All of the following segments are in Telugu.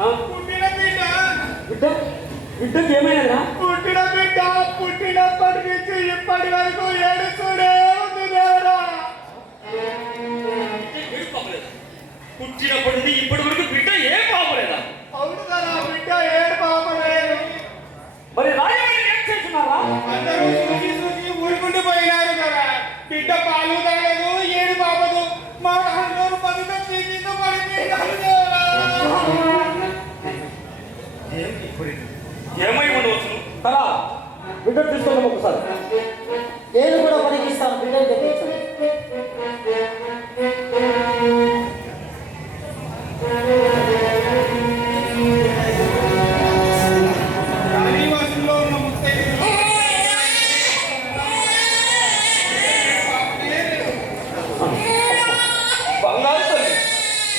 పుట్టిన బిడ్డ బిడ్డ బిడ్డకి ఏమైనా పుట్టిన బిడ్డ పుట్టినప్పటి నుంచి ఇప్పటి వరకు ఏడుస్తూనే ఉంది దేవుడా. పుట్టినప్పటి నుండి ఇప్పటి వరకు బిడ్డ ఏం పాపలేదా? అవును కదా, బిడ్డ ఏడు పాపలేదు. మరి రాజమండ్రి ఏం చేస్తున్నారా? అందరూ చూసి చూసి ఊరుకుంటూ పోయినారు కదా. బిడ్డ పాలు తాగలేదు, ఏడు పాపదు. మా అందరూ పదిలో కింద పడిపోయినారు దేవుడా. ఏమై ఉండవచ్చు? కదా బిడ్డ తీసుకుందాం ఒకసారి. నేను కూడా పనికిస్తాను, బిడ్డను తెప్పించండి. రాణివాసంలో ఉన్న ముత్తైదులు బంగారు తల్లి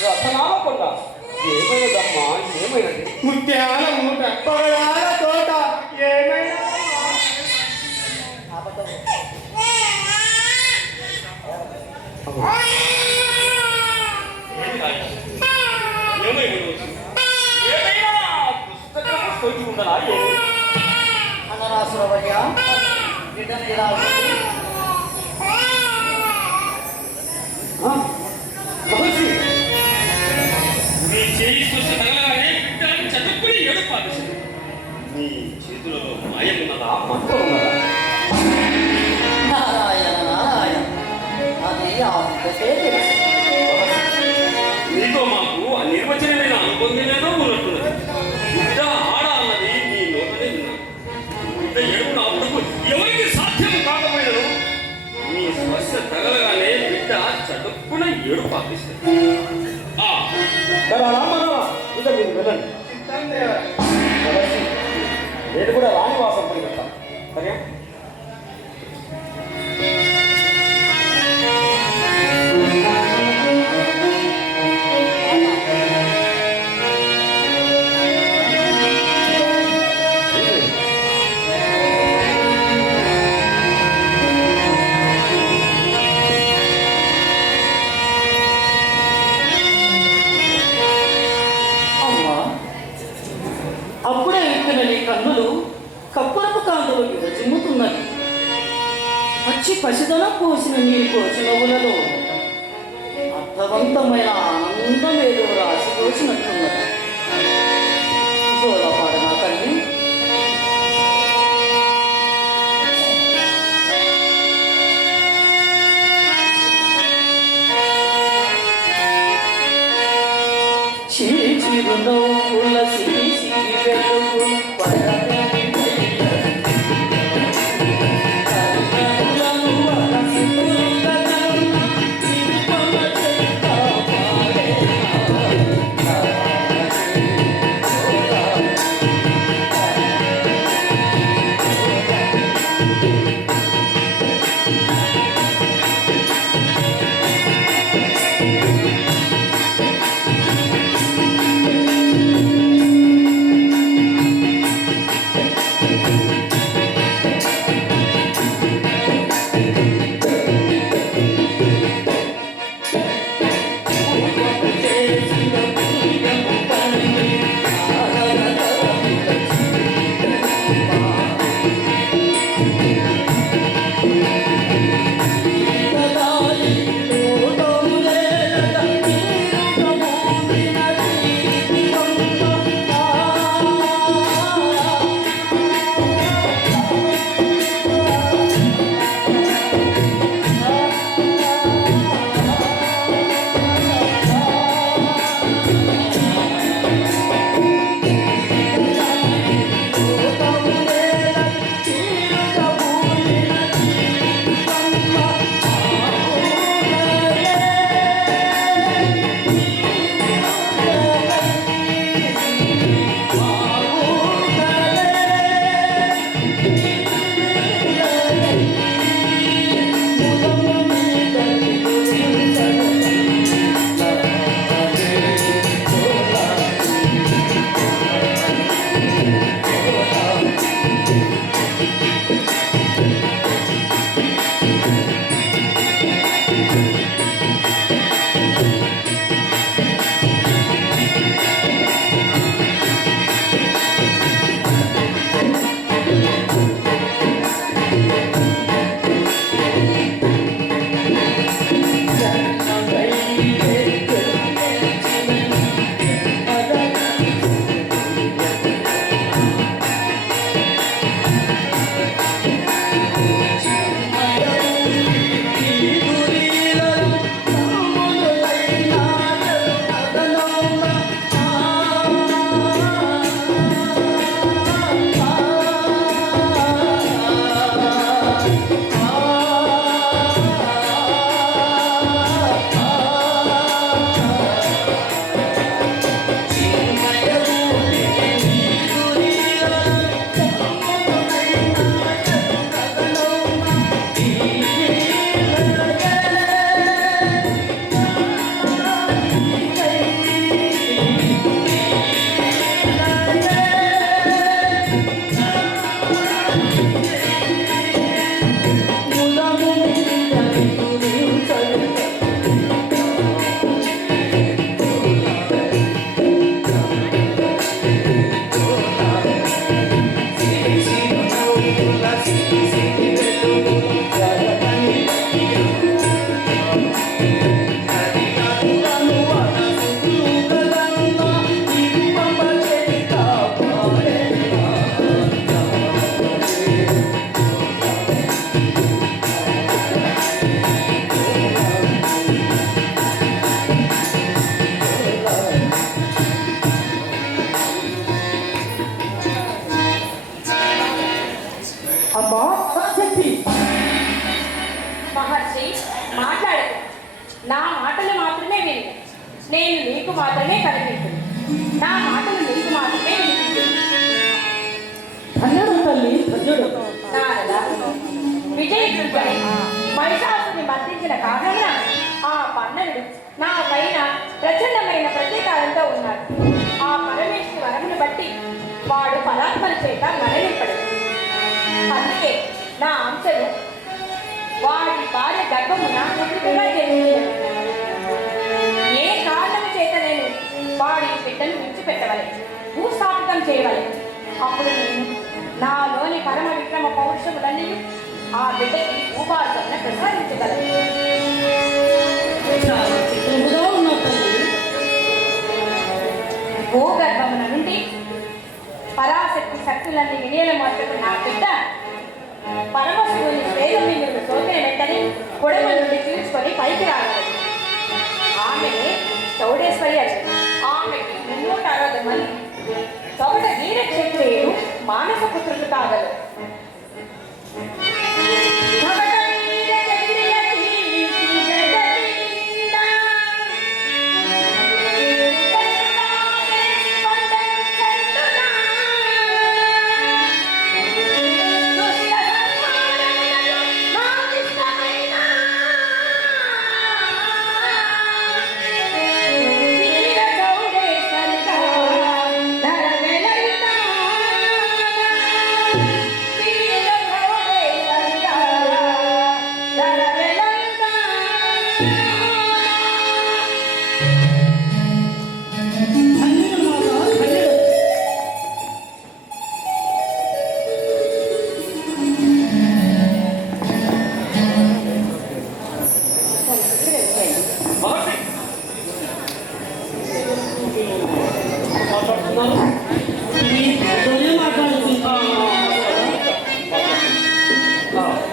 రతనాల కొండ ఏమైనదమ్మా? ఏమైనది? ముత్యాల మూట పగడాల తోట ఏమైనా ఏమై ఉండవచ్చు? ఏమైనా పుస్తకం తోచి ఉండనా? అనరాసురవయ్య, బిడ్డను ఇలా ఉంటుంది. మహర్షి మీ చేయి చూసి తగలగానే బిడ్డలను చదువుకుని ఏడుపాలి. మీ చేతులలో మాయం ఉన్నదా? మంత్రం ఉన్నదా? నారాయణ నారాయణ, అది ఆ బిడ్డకే తెలుసు. నీతో మాకు అనిర్వచనమైన అనుబంధం ఏదో ఉన్నట్టున్నది. బిడ్డ ఆడ అన్నది మీ నోటనే విన్నాను. బిడ్డ ఏడుపు అప్పుడు ఎవరికి సాధ్యం కాకపోయినను మీ స్పర్శ తగలగానే బిడ్డ చదువుకున్న ఏడు పాపిస్తుంది. ఇక మీరు వెళ్ళండి. నేను కూడా రాణివాసం పరిగెత్తాను. సరే అప్పుడే ఎక్కిన నీ కన్నులు కప్పురపు కాంతులు విరజిమ్ముతున్నది. పచ్చి పసిదనం పోసిన నీ కోచినవులలో అర్థవంతమైన ఆనందం ఏదో రాసిపోసినట్టున్నది. జోలపాడనా తల్లి? చిరు చిరు నవ్వుల సిరి సిరి వెలుగు పడని నా మాటలు మాత్రమే విను. నేను నీకు మాత్రమే కనిపించను. నా మాటలు నీకు మాత్రమే వినిపించను. ధన్యుడు తల్లి, ధన్యుడు. నారద, విజయదుర్గని మహిషాసుని మర్దించిన కారణమున ఆ పన్ననుడు నా పైన ప్రచండమైన ప్రతీకారంతో ఉన్నాడు. ఆ పరమేశ్వరి వరమును బట్టి వాడు పరాత్మల చేత మరణింపడు. అందుకే నా అంశను వాడి భార్య గర్భమున పుత్రికగా జన్మించాడు. ఏ కారణం చేత నేను వాడి బిడ్డను విడిచిపెట్టవలే, భూస్థాపితం చేయవలే. అప్పుడు నేను నాలోని పరమ విక్రమ పౌరుషములన్నీ ఆ బిడ్డకి భూభారతమున ప్రసాదించగలను. చాలా చిత్రముగా ఉన్నావు తల్లి. భూగర్భమున నుండి పరాశక్తి శక్తులన్నీ వినియోగం మార్చుకున్న నా బిడ్డ పరమశివుని శ్రేయమిన్నుడు సోకిన వెంటనే పొడమ నుండి చీల్చుకొని పైకి రాగలదు. ఆమె చౌడేశ్వరి అని. ఆమెకి 360 మంది సొగట వీర క్షత్రియులు మానస పుత్రులు కాగలరు. మహర్షి మాట్లాడుతున్నారు. మీతోనే మాట్లాడుకుంటాను.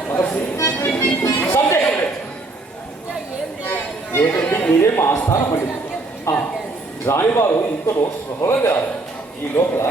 మహర్షి సందేహం లేదు. ఏంటంటే మీరే మా ఆస్థాన పండితులు. రాణివారు ఇంతలో స్పృహగా ఈ లోపల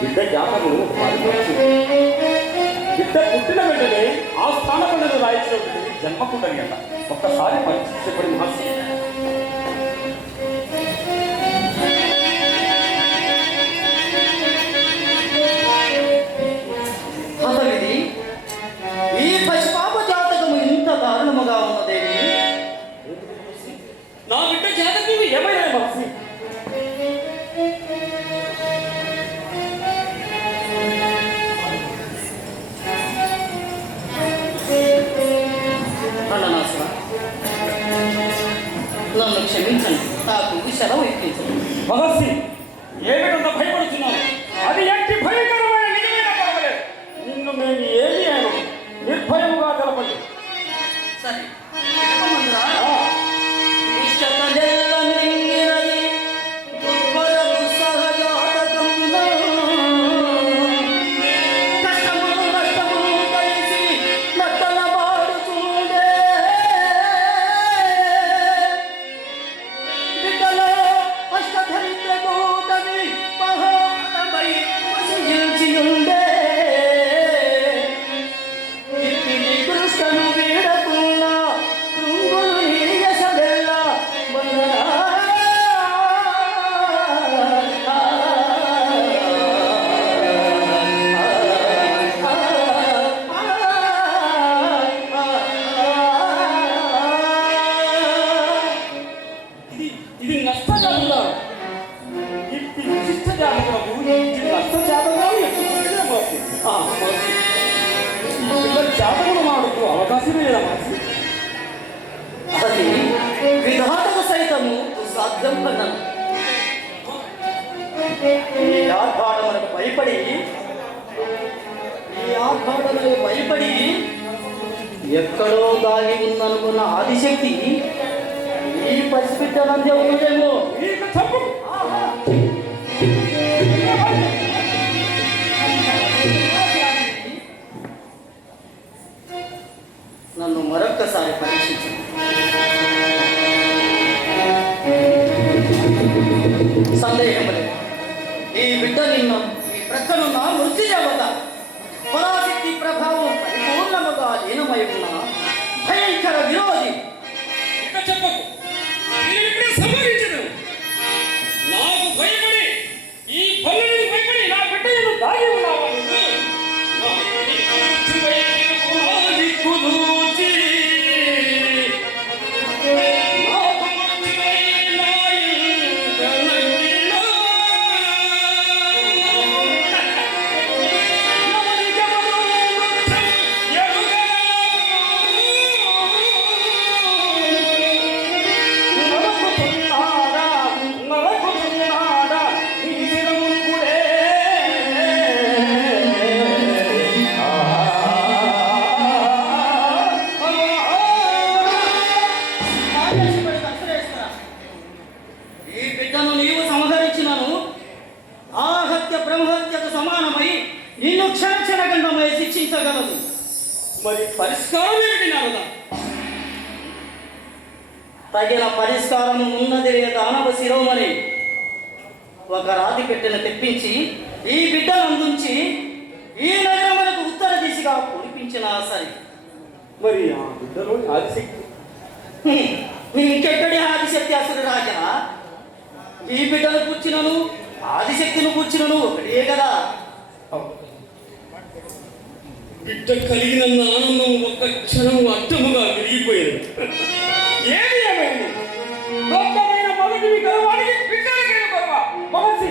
బిడ్డ జాతకులు బిడ్డ పుట్టిన వెంటనే ఆ స్థాన పండుగ రాయించినటువంటి జన్మకుండని అంట. ఒక్కసారి పరీక్షించబడి మహర్షి. అతనిది ఈ పసిపాప జాతకము ఇంత దారుణముగా ఉన్నదేమి? నా బిడ్డ జాతకులు ఏమైనా మహర్షి? నన్ను క్షమించండి, నాకు సెలవు ఇప్పించండి. మహర్షి, ఏమిటంత భయపడుతున్నాను? అది ఎట్టి భయంకరమైన నిజమైన పర్వాలేదు. నిన్ను మేము ఏమి అయినా నిర్భయముగా తెలపండి. సరే, ఇష్టతజల్ల మింగినది దుర్భరము సహజాతకమున. కష్టము నష్టము కలిసి నత్తనబాడుతుండే. బిడ్డలో అష్టధరిత్ర కూటమి మహాబలమై వసించియుండే. ఇప్పిలి కృష్ణను వీడకున్నా తుంగులు నీయసబెల్ల బంధనా. ఇది నష్టజాతకులు. ఇది విశిష్ట జాతకులకు ఇది నష్టజాతకులు పిల్లలు జాతకులు మాడుతూ అవకాశమే లేదా మహర్షి? అది విధాతకు సైతము సాధ్యం కన్నాను. ఈ ఆర్భాటములకు భయపడి ఎక్కడో దాగి ఉందనుకున్న ఆదిశక్తి ఈ పసిబిడ్డనందే ఉన్నదేమో. ఇక చెప్పు. నన్ను మరొక్కసారి పరీక్షించండి. సందేహం లేదు, ఈ బిడ్డ నిన్న ఈ ప్రక్కనున్న మృతి దేవత పరాశక్తి ప్రభావం పరిపూర్ణముగా లీనమై ఉన్న భయంకర విరోధి. ఇక చెప్పకు. నేను ఇప్పుడే సంహరించను. నాకు భయపడి ఈ పనులను భయపడి నా బిడ్డలను దాగి ఉన్నావా నువ్వు? నాకు నీ గురించి భయపడి పునాది కుదూచి. నాకు మృత్యువై నా ఇంట నవ్వినా. ఎవరికెవరు వృక్షం ఎరుగరా? నరకుతున్నాడా ఈ శిరముకుడే. ఆవేశపడి కత్తిరేస్తున్నా. ఈ బిడ్డను నీవు సంహరించినను ఆ హత్య బ్రహ్మహత్యకు సమానమై నిన్ను క్షణక్షణగండమై శిక్షించగలదు. మరి పరిష్కారం ఏమిటి నారద? తగిన పరిష్కారం ఉన్నది దానవ శిరోమణి ఒక రాతి పెట్టెను తెప్పించి ఈ బిడ్డను అందించి ఈ నగరమునకు ఉత్తర దిశగా పొడిపించిన సరి. మరి ఆ బిడ్డలోని ఆదిశక్తి ఇంకెక్కడి ఆదిశక్తి అసలు రాజా? ఈ బిడ్డను కూర్చునను ఆదిశక్తిని కూర్చునను ఒకటే కదా. బిడ్డ కలిగిన ఆనందం ఒక్క క్షణం అర్థముగా విరిగిపోయింది. ఏమి ఏమైంది? గొప్పమైన మొదటివి గర్వానికి బిడ్డలకైన గొడవ మహర్షి.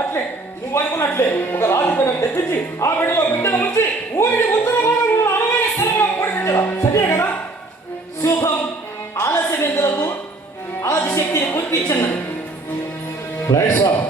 అట్లే నువ్వు అనుకున్నట్లే ఒక రాజు పైన తెప్పించి ఆ బిడ్డలో బిడ్డను ఉంచి ఊరికి ఉత్తర భాగంలో అనువైన స్థలంలో పొడిపించరా సరే కదా? శుభం. ఆలస్యం ఎందులకు? ఆదిశక్తిని కురిపించినది. Right sir.